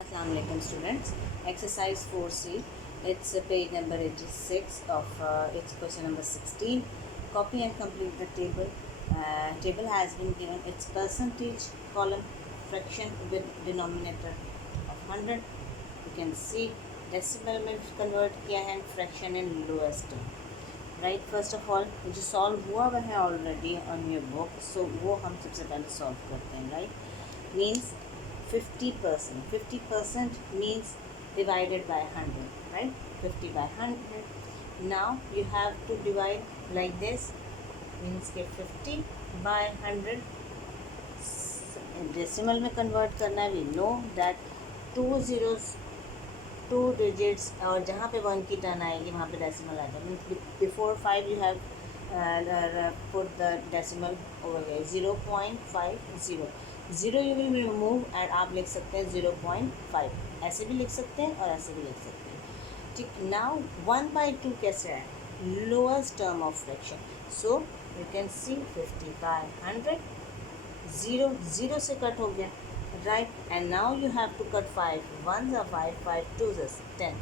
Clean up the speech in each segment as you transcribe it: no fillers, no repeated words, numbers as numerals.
Assalamualaikum students. Exercise 4C. It's page number 86 of it's question number 16. Copy and complete the table. Table has been given its percentage column fraction with denominator of 100. You can see decimal में convert किया है fraction in lowest term. Right, first of all जो solve हुआ वह है already on your book, so वो हम सबसे पहले solve करते हैं. Right, means 50%. 50% means divided by 100, right? 50 by 100. Now you have to divide like this, means के 50 by 100 decimal में convert करना है. We know that 2 zeros 2 digits और जहाँ पे 1 की टर्न आएगी वहाँ पे decimal आएगा. Means before 5 you have put the decimal over here 0.50. 0 you will remove and आप लिख सकते हैं 0.5. ऐसे भी लिख सकते हैं और ऐसे भी लिख सकते हैं. ठीक. Now 1/2 कैसे है? Lowest term of fraction. So you can see 50 by 100. 0 से कट हो गया. Right, and now you have to cut 5. 1s are 5, 5 2s are 10.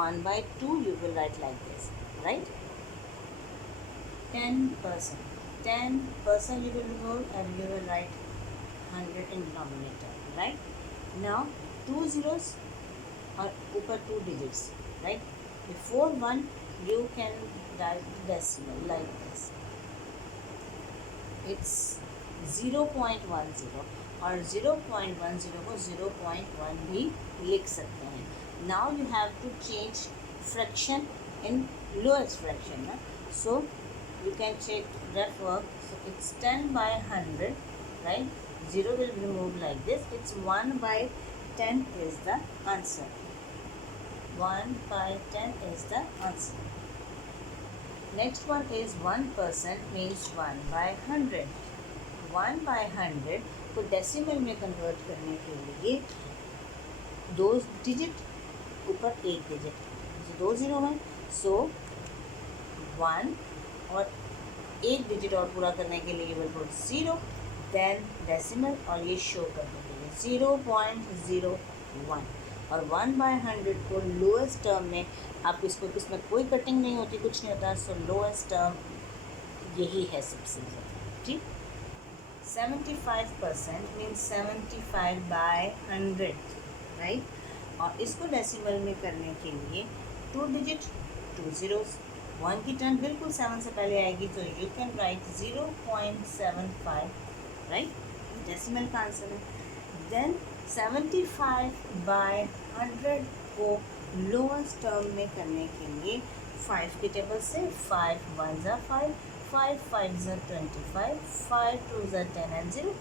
1/2 you will write like this, right? 10%. 10% you will remove and you will write 100 in denominator, right? Now 2 zeros और ऊपर 2 digits, right? Before 1 you can write decimal like this. It's 0.10 और 0.10 को 0.1 भी लिख सकते हैं. Now you have to change fraction in lowest fraction, ना? So you can check rough work. So it's 10 by 100, right? 0 will be removed like this. It's 1/10 is the answer. 1/10 is the answer. Next one is 1% means 1/100. 1/100 को decimal में convert करने के लिए 2 digit ऊपर 1 digit, 2 zero हैं. सो 1 और 1 digit और पूरा करने के लिए विल पुट 0, देन डेसिमल और ये शो करने के लिए 0.01. और 1/100 को लोएस्ट टर्म में आप इसमें कोई कटिंग नहीं होती, कुछ नहीं होता. सो लोएस्ट टर्म यही है सबसे ज़्यादा. ठीक. 75% मीन्स 75 by 100, राइट? और इसको डेसिमल में करने के लिए 2 डिजिट 2 ज़ीरोज़. 1 की टर्न बिल्कुल 7 से पहले आएगी, तो you can write 0.75, right? Decimal का आंसर है. देन 75 by 100 को लोअस्ट टर्म में करने के लिए 5 की टेबल से 5 1s are 5, 5 5s are 25, 5 2s are 10 and 0.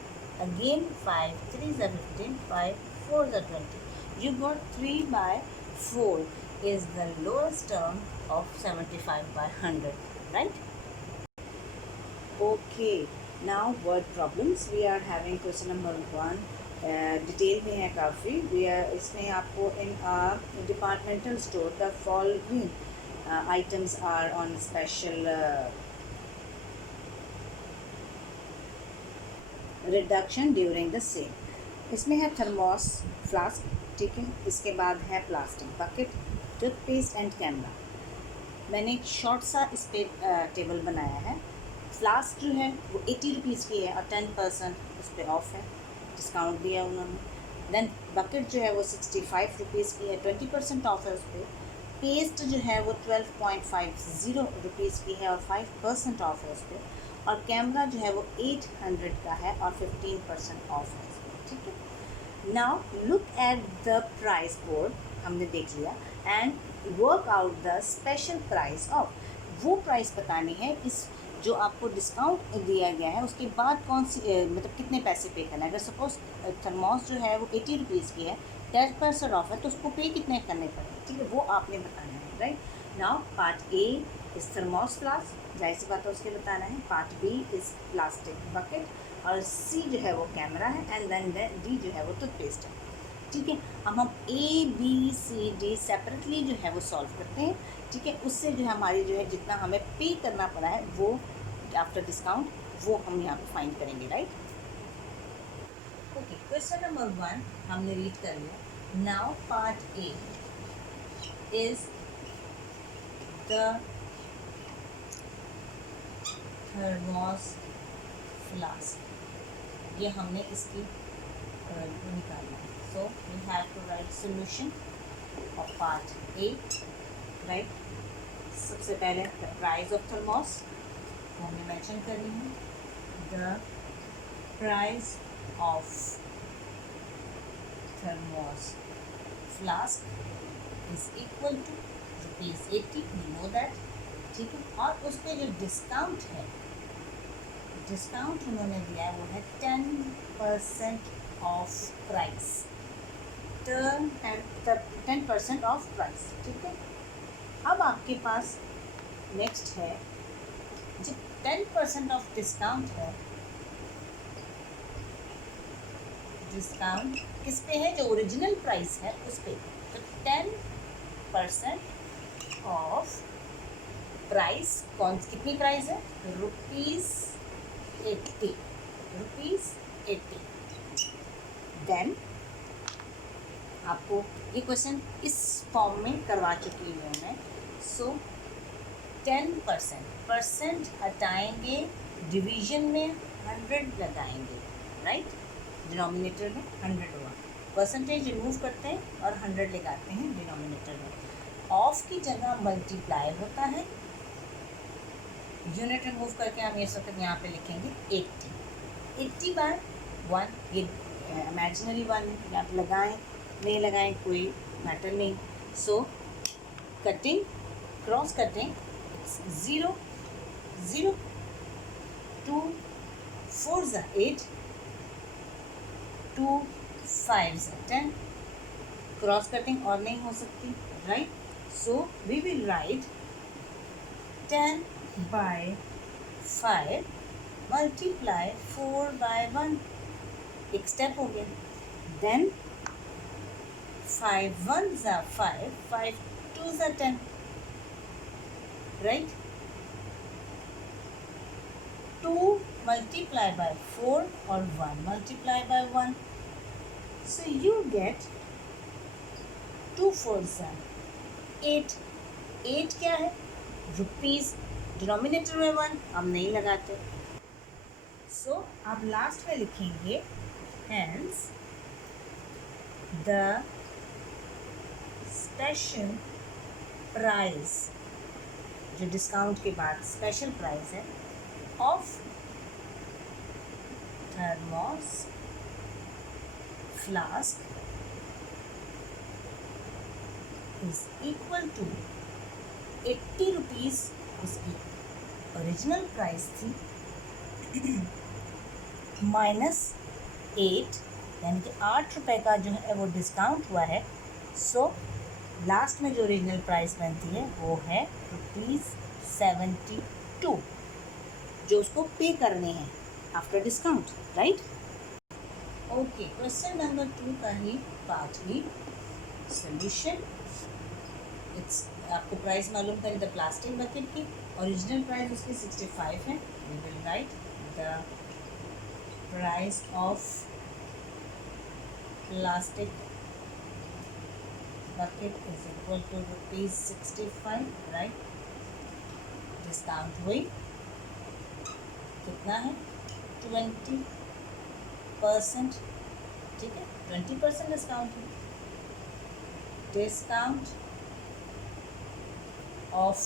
Again 5 3s are 15, 5 4s are 20. You got 3/4 is the lowest term of 75 by 100, right? Okay, now word problems. We are having question number 1. Detail में है काफ़ी. इसमें आपको in departmental store the following items are on special reduction during the sale. इसमें है thermos flask, ठीक है. इसके बाद है plastic bucket, toothpaste and camera. मैंने एक शॉर्ट सा इस पर टेबल बनाया है. फ्लास्क जो है वो 80 रुपीज़ की है और 10% उस पर ऑफ है, डिस्काउंट दिया उन्होंने. देन बकेट जो है वो 65 रुपीज़ की है, 20% ऑफ है उस पर. पेस्ट जो है वो 12.50 रुपीज़ की है और 5% ऑफ है उस पर. और कैमरा जो है वो 800 का है और 15% ऑफ है उस पर. ठीक है. Now look at the price board, हमने देख लिया, and work out the special price of. वो प्राइस बतानी है इस जो आपको डिस्काउंट दिया गया है उसके बाद कौन सी मतलब कितने पैसे पे करना है. अगर सपोज थर्मोस जो है वो 80 रुपीज़ की है, 10% ऑफ है, तो उसको पे कितने करने पड़ेंगे. ठीक है, वो आपने बताना है. Right. Now part A is thermos flask, जाहिर सी बात है उसके बताना है. Part B is plastic bucket और सी जो है वो कैमरा है एंड देन डी जो है वो टूथपेस्ट है. ठीक है. अब हम A B C D separately जो है वो सॉल्व करते हैं. ठीक है. उससे जो है हमारी जो है जितना हमें पे करना पड़ा है वो आफ्टर डिस्काउंट वो हम यहाँ पे फाइंड करेंगे. राइट. ओके, क्वेश्चन नंबर 1 हमने रीड कर लिया. Now part A is the thermos flask. ये हमने इसकी वो निकालना है. So we have to write solution of part A. Right. सबसे पहले the price of thermos को हमने मेंशन करनी है. The price of thermos flask is equal to ₹80. We know that. ठीक है. और उस पर जो डिस्काउंट है, डिस्काउंट उन्होंने दिया है वो है 10% ऑफ प्राइस. 10% of price. ठीक है. अब आपके पास नेक्स्ट है जो 10% ऑफ डिस्काउंट है. डिस्काउंट किस पे है? जो ओरिजिनल प्राइस है उस पे. तो 10% ऑफ प्राइस कितनी प्राइस है? ₹80. देन आपको ये क्वेश्चन इस फॉर्म में करवा चुकी हूँ मैं. सो 10% हटाएंगे, डिवीजन में 100 लगाएंगे. राइट. डिनोमिनेटर में 100 हुआ. परसेंटेज रिमूव करते हैं और 100 लगाते हैं डिनोमिनेटर में. ऑफ की जगह मल्टीप्लाई होता है. यूनिट रिमूव करके हम ये सब यहाँ पे लिखेंगे 80 बाय 1. ये इमेजिनरी 1 आप लगाएं नहीं लगाएं कोई मैटर नहीं. So cutting, cross cutting, 0 0 2 4 8 2 5 10. Cross cutting और नहीं हो सकती. Right. So we will write 10 by 5 multiply 4 by 1. एक स्टेप हो गया. Then 5 1s are 5, 5 2s are 10. Right. 2 multiply by 4 और 1 multiply by 1. So you get 2 4s are 8. 8 क्या है? रुपीज़. डिनोमिनेटर में 1 हम नहीं लगाते. सो आप लास्ट में लिखेंगे हेंस द स्पेशल प्राइस, जो डिस्काउंट के बाद स्पेशल प्राइस है, of thermos flask is equal to 80 rupees. उसकी ओरिजिनल प्राइस थी -8, यानी कि 8 रुपये का जो है वो डिस्काउंट हुआ है. सो लास्ट में जो ओरिजिनल प्राइस बनती है वो है ₹72, जो उसको पे करने हैं after discount. Right. Okay. Question number 2 का ही पार्ट भी सोल्यूशन. इट्स आपको प्राइस मालूम करें द प्लास्टिक बकेट की. ओरिजिनल प्राइस उसकी 65 है. We will write the price of plastic bucket is equal to ₹65. Right. Discount हुई कितना है? 20%. ठीक है. 20% डिस्काउंट है. डिस्काउंट ऑफ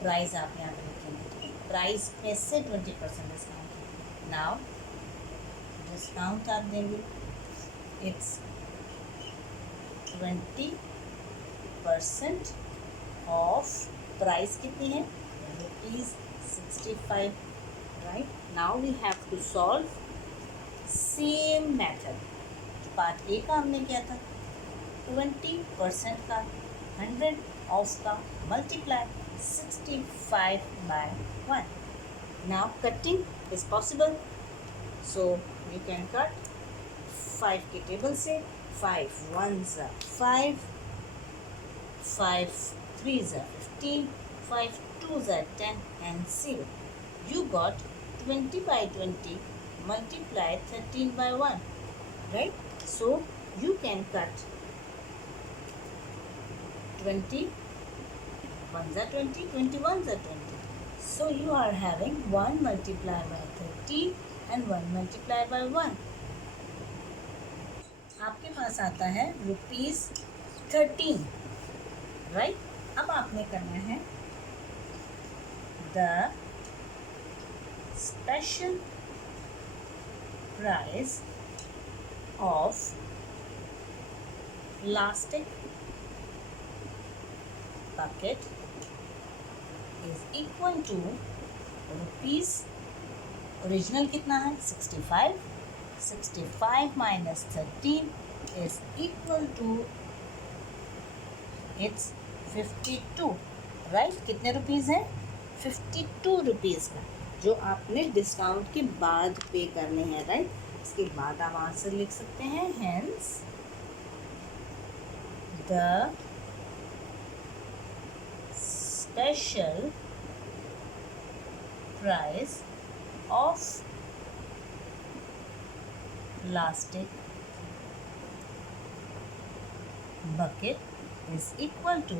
प्राइस आप यहाँ पे लिखेंगे. प्राइस में से 20% डिस्काउंट है. नाउ डिस्काउंट आप देंगे. इट्स 20% ऑफ प्राइस कितनी है? ₹65. Right. Now we have to solve same method. Part A का हमने किया था 20% का 100 ऑफ का multiply 65 by 1. Now cutting is possible. So you can cut 5 के टेबल से. 5 1s are 5, 5 3s are 15, 5 2s are 10 and 0. You got 20 by 20 multiply 13 by 1. Right. So you can cut 20, 1s are 20, 21s are 20. So you are having 1 multiplied by 30 and 1 multiplied by 1. आपके पास आता है ₹13, right. अब आपने करना है the special price of plastic bucket is equal to rupees. Original कितना है 65. 65 minus 13 is equal to it's 52, right. कितने रुपीज़ हैं 52 रुपीज़ का, जो आपने डिस्काउंट के बाद पे करने हैं, राइट. इसके बाद आप आंसर लिख सकते हैं. Hence the special price of plastic bucket is equal to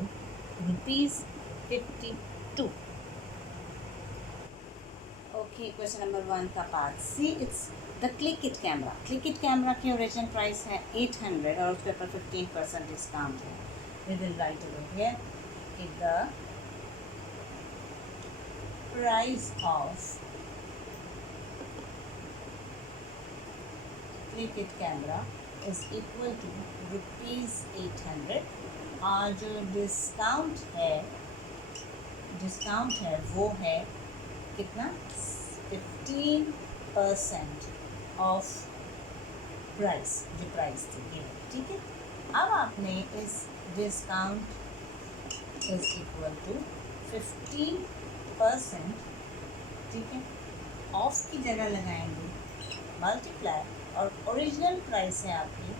₹52. Okay, question number 1 का part C. It's the click it camera. Click it camera की ओरिजिनल प्राइस है 800 और उसके ऊपर 15% डिस्काउंट है. We will write over here कि the price of click it camera is equal to ₹800 और जो डिस्काउंट है वो है कितना 15% ऑफ प्राइस, जो प्राइस थी ये, ठीक है. अब आपने इस डिस्काउंट इज इक्वल टू 15%, ठीक है, ऑफ की जगह लगाएंगे मल्टीप्लाई, और ओरिजिनल प्राइस है आपकी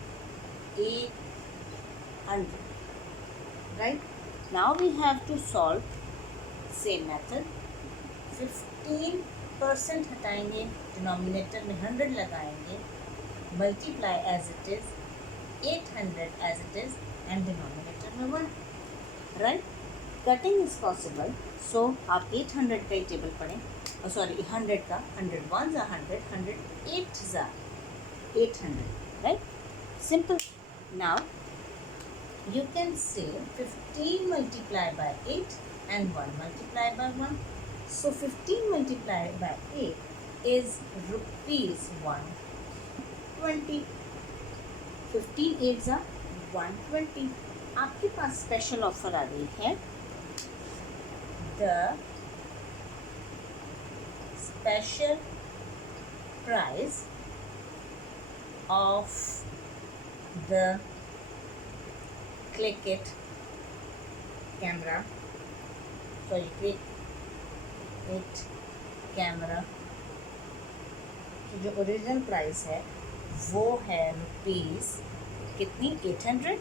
800, right. Now we have to solve same method. 15% हटाएंगे, डिनोमिनेटर में 100 लगाएंगे, multiply as it is 800 as it is and denominator में 1, right. Cutting is possible, so आप 800 का ही टेबल पढ़ें, सॉरी 100 का, 100 1s are 100, 100 8s are 800, right. Simple. Now you can say 15 multiplied by 8 and 1 multiplied by 1. So 15 multiplied by 8 is ₹120. 15 8s are 120. आपके पास special offer आ रही है. The special price of the click it camera, sorry, click it camera की जो original price है वो है rupees कितनी 800.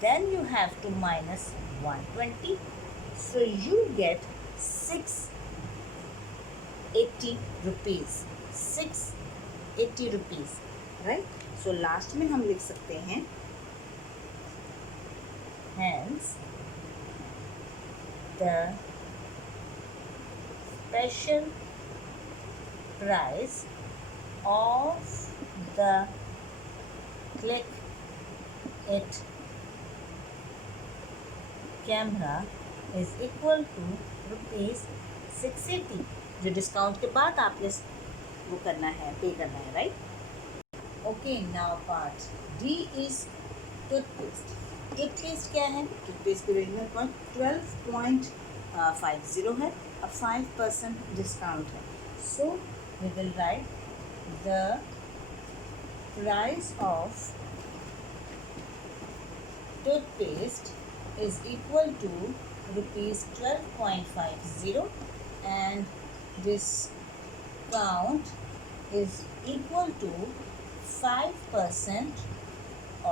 Then you have to minus 120, so you get 680 rupees. 680 rupees, right. So last में हम लिख सकते हैं hence the special price of the click it camera is equal to ₹680, जो डिस्काउंट के बाद आपने वो करना है, पे करना है, right. Okay, now part D is toothpaste. Toothpaste क्या है? टूथपेस्ट की ओरिजिनल कॉस्ट 12.50 है, 5% डिस्काउंट है. So we will write the price of toothpaste is equal to ₹12.50 and discount is equal to 5%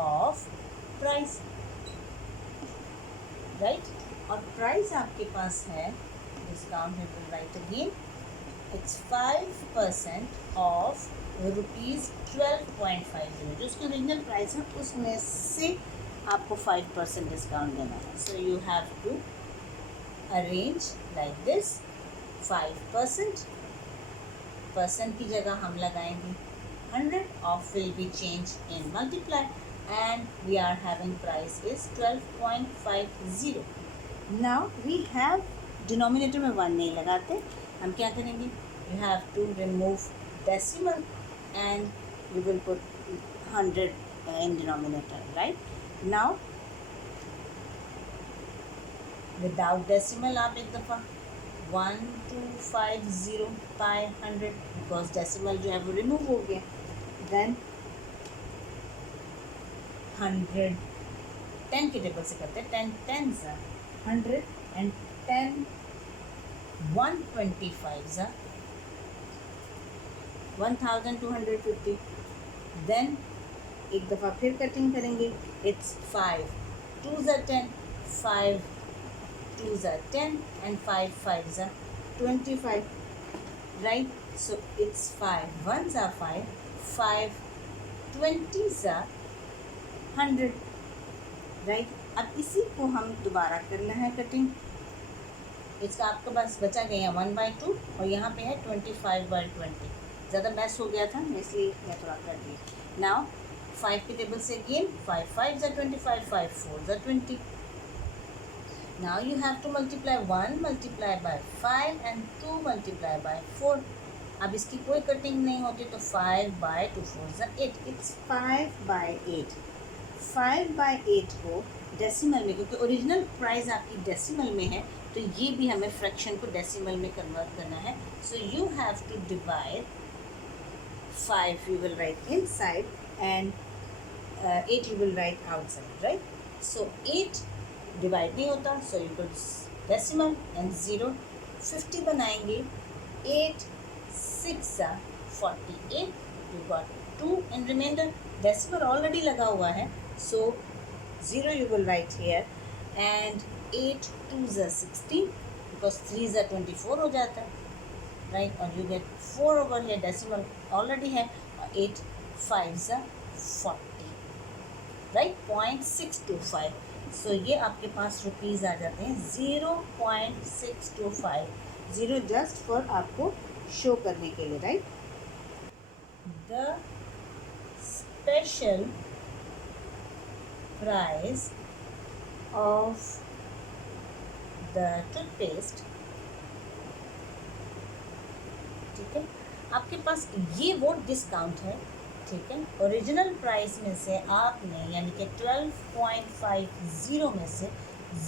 of price, right. और price आपके पास है, discount we will write again, it's 5% of ₹12.50, जो उसकी original price है उसमें से आपको 5% डिस्काउंट देना है. So you have to arrange like this. 5% percent की जगह हम लगाएंगे 100. Of will be change in multiply and we are having price is 12.50. now we have denominator में 1 नहीं लगाते, हम क्या करेंगे, you have to remove decimal and we will put 100 in denominator, right? now without decimal आप एक दफ़ा 1250 by 100 because decimal जो है वो remove हो गया. then 100 10 के टेबल से करते हैं. 10 10s are 100 and 10 125s are 1250. then एक दफ़ा फिर कटिंग करेंगे. it's 5 2s are 10, 5 2s are 10 and 5 5s are 25, right? so it's 5 1s are 5, 5 20s are 100, right. अब इसी को हम दोबारा करना है कटिंग. इसका आपके पास बचा गया 1/2 और यहाँ पे है 25/20. ज़्यादा मैस हो गया था इसलिए मैं थोड़ा कर दिया. नाउ 5 की टेबल से again 5 5s are 25, 5 4s are 20. Now you have to multiply 1 multiply by 5 and 2 multiply by 4. अब इसकी कोई कटिंग नहीं होती तो 5/2 4s are 8. इट्स 5/8. 5/8 को डेसिमल में, क्योंकि ओरिजिनल प्राइस आपकी डेसिमल में है तो ये भी हमें फ्रैक्शन को डेसिमल में कन्वर्ट करना है. So you have to divide 5 you will write inside and 8 you will write outside, right. So 8 divide नहीं होता so you put decimal and 0. 50 बनाएंगे. 8 6 48. You got 2 in reminder. Decimal already लगा हुआ है so 0 you will write here and 8 2s are 16 because 3s are 24 हो जाता है, right? और you get 4 over here, decimal already है. 8 5s are 40, right? 0.625. so ये आपके पास रुपीज़ आ जाते हैं 0.625. 0 जस्ट फॉर आपको शो करने के लिए, right. The special price of the toothpaste, ठीक है. आपके पास ये वो डिस्काउंट है, ठीक है. ओरिजिनल प्राइस में से आपने यानी कि 12.50 में से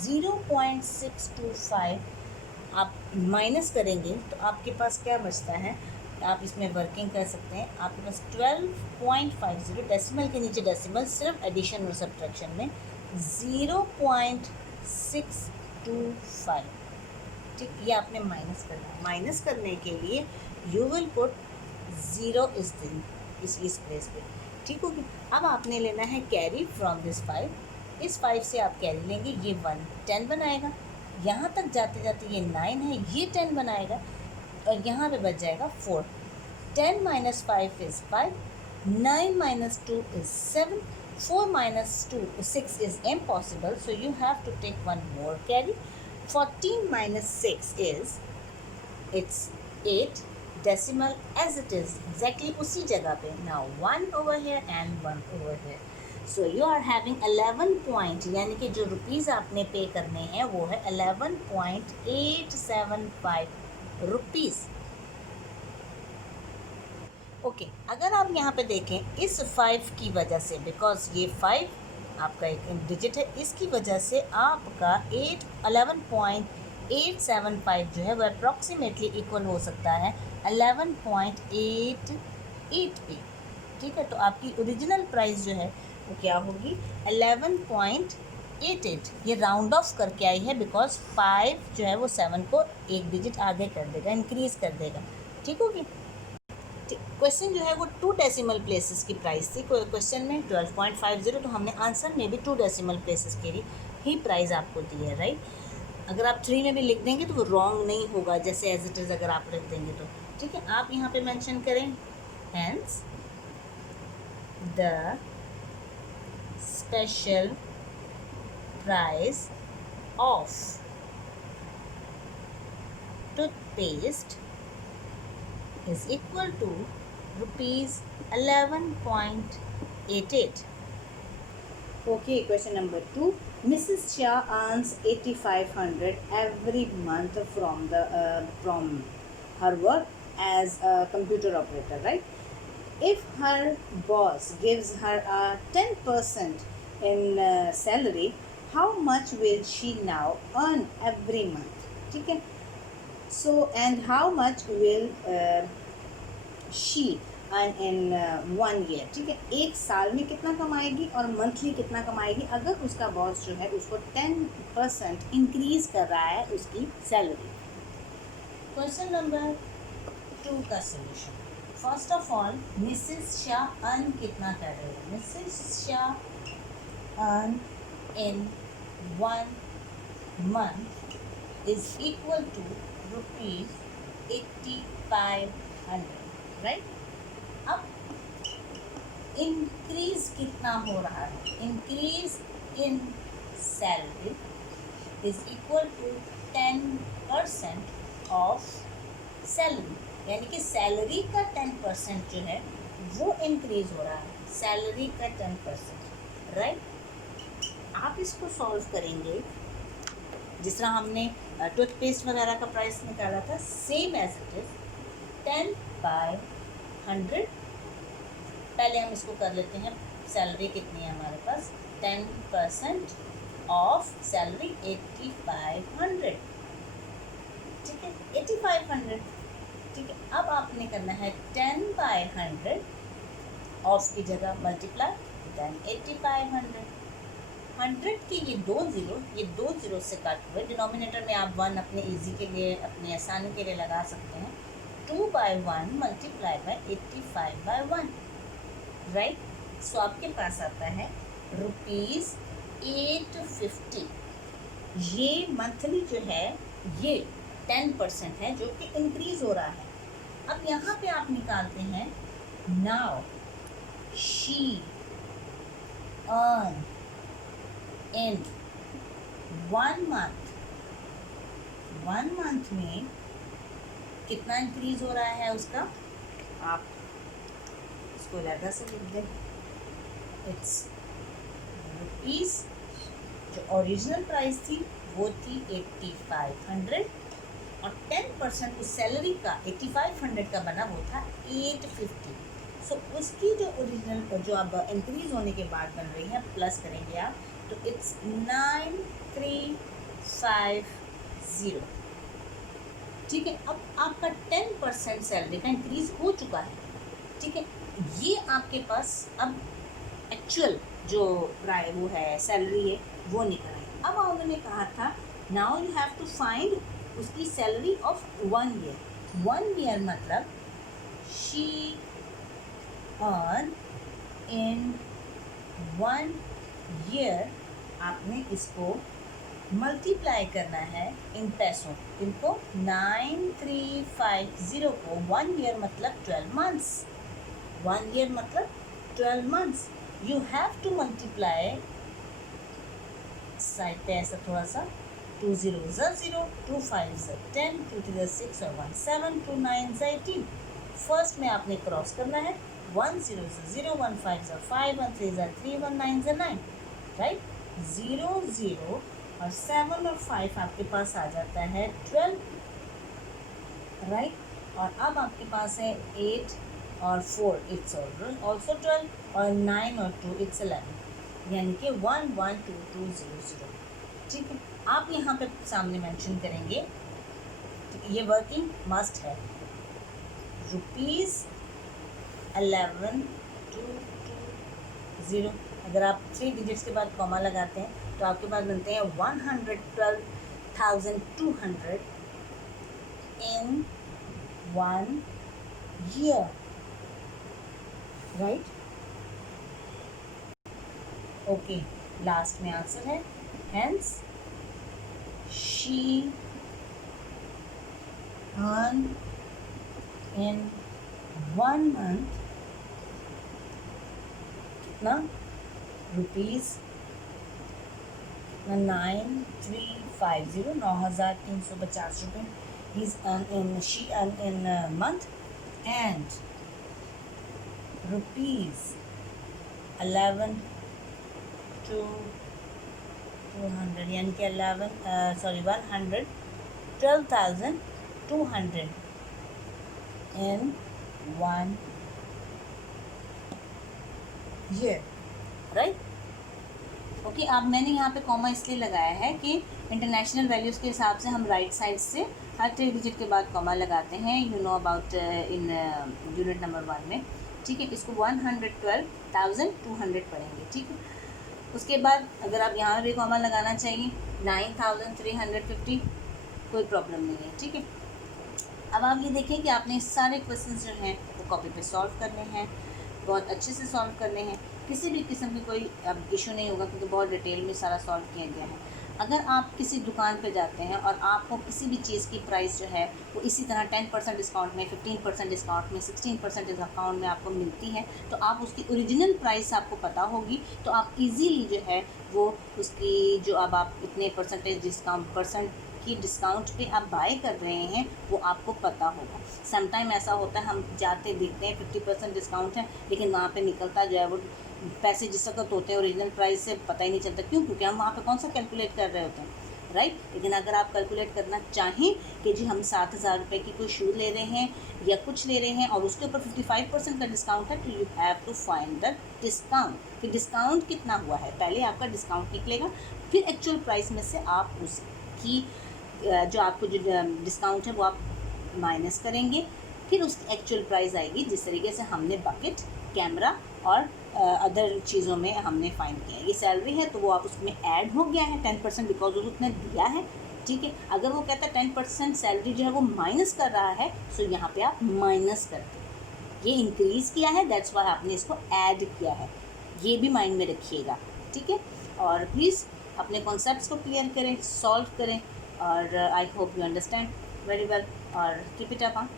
0.625 आप माइनस करेंगे तो आपके पास क्या बचता है. आप इसमें वर्किंग कर सकते हैं. आपके पास 12.50 डेसिमल के नीचे डेसिमल सिर्फ एडिशन और सब्ट्रैक्शन में 0.625, ठीक. ये आपने माइनस करना है. माइनस करने के लिए यू विल पुट 0 इस प्लेस पे, ठीक होगी. अब आपने लेना है कैरी फ्रॉम दिस 5. इस 5 से आप कैरी लेंगे. ये 1 10 बनाएगा. यहाँ तक जाते जाते ये 9 है, ये 10 बनाएगा और यहाँ पे बच जाएगा 4. 10 minus 5 is 5, 9 minus 2 is 7, 4 minus 2 is 6 is impossible, so you have to take one more carry. 14 minus 6 is, it's 8, decimal as it is, exactly उसी जगह पे. Now 1 over here and 1 over here. So you are having 11 point, यानी कि जो rupees आपने पे करने हैं वो है 11.875 रुपीज़. ओके. अगर आप यहाँ पे देखें इस 5 की वजह से, बिकॉज ये 5 आपका एक डिजिट है, इसकी वजह से आपका 11.875 जो है वो अप्रॉक्सीमेटली इक्वल हो सकता है 11.88 पे, ठीक है. तो आपकी ओरिजिनल प्राइस जो है वो क्या होगी 11.88. ये राउंड ऑफ करके आई है बिकॉज 5 जो है वो 7 को एक डिजिट आगे कर देगा, इंक्रीज़ कर देगा, ठीक होगी. क्वेश्चन जो है वो 2 डेसिमल प्लेसेस की प्राइस थी. क्वेश्चन में 12.50 तो हमने आंसर में भी 2 डेसिमल प्लेसेस के लिए ही प्राइस आपको दी है, राइट. अगर आप 3 में भी लिख देंगे तो वो रॉन्ग नहीं होगा, जैसे एज इट इज़ अगर आप लिख देंगे तो, ठीक है. आप यहाँ पे मेंशन करें hence the special price of toothpaste is equal to rupees 11.88. Okay, question number 2. Mrs. Shah earns 8,500 every month from her work as a computer operator, right? If her boss gives her a 10% in salary, how much will she now earn every month? ठीक है. So and how much will she earn in 1 year? ठीक है. एक साल में कितना कमाएगी और monthly कितना कमाएगी अगर उसका बॉस जो है उसको 10% इंक्रीज कर रहा है उसकी सैलरी. क्वेश्चन नंबर 2 का solution. First of all Mrs Shah earn कितना कर रही है? Mrs Shah earn in 1 month is equal to rupees 8,500, right? अब इंक्रीज कितना हो रहा है? Increase in salary is equal to 10% of salary, यानी कि सैलरी का 10% जो है वो इंक्रीज हो रहा है. सैलरी का 10%, राइट? आप इसको सॉल्व करेंगे जिस तरह हमने टूथपेस्ट वगैरह का प्राइस निकाला था, सेम एज इट इज 10/100. पहले हम इसको कर लेते हैं. सैलरी कितनी है हमारे पास? 10% ऑफ सैलरी 8,500, ठीक है. 8,500, ठीक है. अब आपने करना है 10/100 ऑफ की जगह मल्टीप्लाई देन 8,500. 100 के ये दो जीरो से कट हुए. डिनोमिनेटर में आप 1 अपने इजी के लिए, अपने आसानी के लिए लगा सकते हैं. 2/1 मल्टीप्लाई बाय 85/1, राइट? सो आपके पास आता है रुपीज़ 850. ये मंथली जो है ये 10% है जो कि इंक्रीज हो रहा है. अब यहाँ पे आप निकालते हैं now she earn in 1 month में कितना इंक्रीज हो रहा है उसका. आप इसको अलग से लिख दें. इट्स रुपीज़, जो ओरिजिनल प्राइस थी वो थी 8,500 और 10% उस सैलरी का 8,500 का बना वो था 850. सो उसकी जो ओरिजिनल जो अब इंक्रीज होने के बाद बन रही है प्लस करेंगे आप तो इट्स 9,350, ठीक है. अब आपका 10% सैलरी का इंक्रीज हो चुका है, ठीक है. ये आपके पास अब एक्चुअल जो प्राइस वो है सैलरी है वो निकल आई. अब उन्होंने कहा था now you have to find उसकी सैलरी ऑफ 1 year. 1 year मतलब शी अर्न इन 1 year. आपने इसको मल्टीप्लाई करना है इन पैसों. इनको 9,350 को 1 year मतलब 12 months. 1 year मतलब 12 months. You have to multiply side पे ऐसा थोड़ा सा 2 0s 0, 2 5s 10, 2 3s 6 और 1 7, 2 9s 18. फर्स्ट में आपने क्रॉस करना है. 1 0s 0, 1 5s 5, 1 3s 3, 1 9s 9, right? 0 0 और 7 और 5 आपके पास आ जाता है 12, राइट? और अब आपके पास है 8 और 4 इट्स ऑल्सो 12 और 9 और 2 इट्स 11, यानी कि 1 1 2 2 0 0, ठीक है. आप यहाँ पे सामने मेंशन करेंगे, ये वर्किंग मस्ट है. रुपीज़ 11,220. अगर आप 3 डिजिट्स के बाद कॉमा लगाते हैं तो आपके पास बनते हैं 112,200 इन 1 year, राइट? ओके, लास्ट में आंसर है hence she earn in 1 month कितना? रुपीज़ 9350 9,350 रुपये she earn in a month, and rupees 11 to 200 यानी कि 12,200 in 1 year, राइट। ओके, अब मैंने यहाँ पे कॉमा इसलिए लगाया है कि इंटरनेशनल वैल्यूज़ के हिसाब से हम राइट साइड से हर 3 डिजिट के बाद कॉमा लगाते हैं, you know about in unit number 1 में, ठीक है। इसको 112,200 पढ़ेंगे, ठीक है। उसके बाद अगर आप यहाँ भी कॉमा लगाना चाहिए 9,350, कोई प्रॉब्लम नहीं है, ठीक है। अब आप ये देखें कि आपने सारे क्वेश्चंस जो हैं वो कॉपी पे सॉल्व करने हैं, बहुत अच्छे से सॉल्व करने हैं, किसी भी किस्म की कोई इशू नहीं होगा क्योंकि बहुत डिटेल में सारा सॉल्व किया गया है। अगर आप किसी दुकान पे जाते हैं और आपको किसी भी चीज़ की प्राइस जो है वो इसी तरह 10% डिस्काउंट में, 15% डिस्काउंट में, 16% डिस्काउंट में आपको मिलती है, तो आप उसकी ओरिजिनल प्राइस आपको पता होगी, तो आप इजीली जो है वो उसकी जो अब आप इतने परसेंटेज डिस्काउंट की डिस्काउंट पे आप बाय कर रहे हैं वो आपको पता होगा। समटाइम ऐसा होता है हम जाते देखते हैं 50% डिस्काउंट है, लेकिन वहाँ पे निकलता जो है वो पैसे जिस वक्त होते हैं ओरिजिनल प्राइस से पता ही नहीं चलता। क्यों? क्योंकि हम वहाँ पे कौन सा कैलकुलेट कर रहे होते हैं, राइट। लेकिन अगर आप कैलकुलेट करना चाहें कि जी हम 7,000 रुपये की कोई शू ले रहे हैं या कुछ ले रहे हैं और उसके ऊपर 55% का डिस्काउंट है, तो you have to find the discount कि डिस्काउंट कितना हुआ है। पहले आपका डिस्काउंट निकलेगा, फिर एक्चुअल प्राइस में से आप उसकी जो आपको जो डिस्काउंट है वो आप माइनस करेंगे, फिर उसकी एक्चुअल प्राइस आएगी। जिस तरीके से हमने बकेट, कैमरा और अदर चीज़ों में हमने फाइंड किया है। ये सैलरी है तो वो आप उसमें ऐड हो गया है 10% बिकॉज उसने दिया है, ठीक है। अगर वो कहता है 10% सैलरी जो है वो माइनस कर रहा है, सो यहाँ पे आप माइनस करते हैं। ये इंक्रीज़ किया है, दैट्स वाई आपने इसको ऐड किया है, ये भी माइंड में रखिएगा, ठीक है। और प्लीज़ अपने कॉन्सेप्ट्स को क्लियर करें, सॉल्व करें, और I hope you understand very well, और कीप इट अप।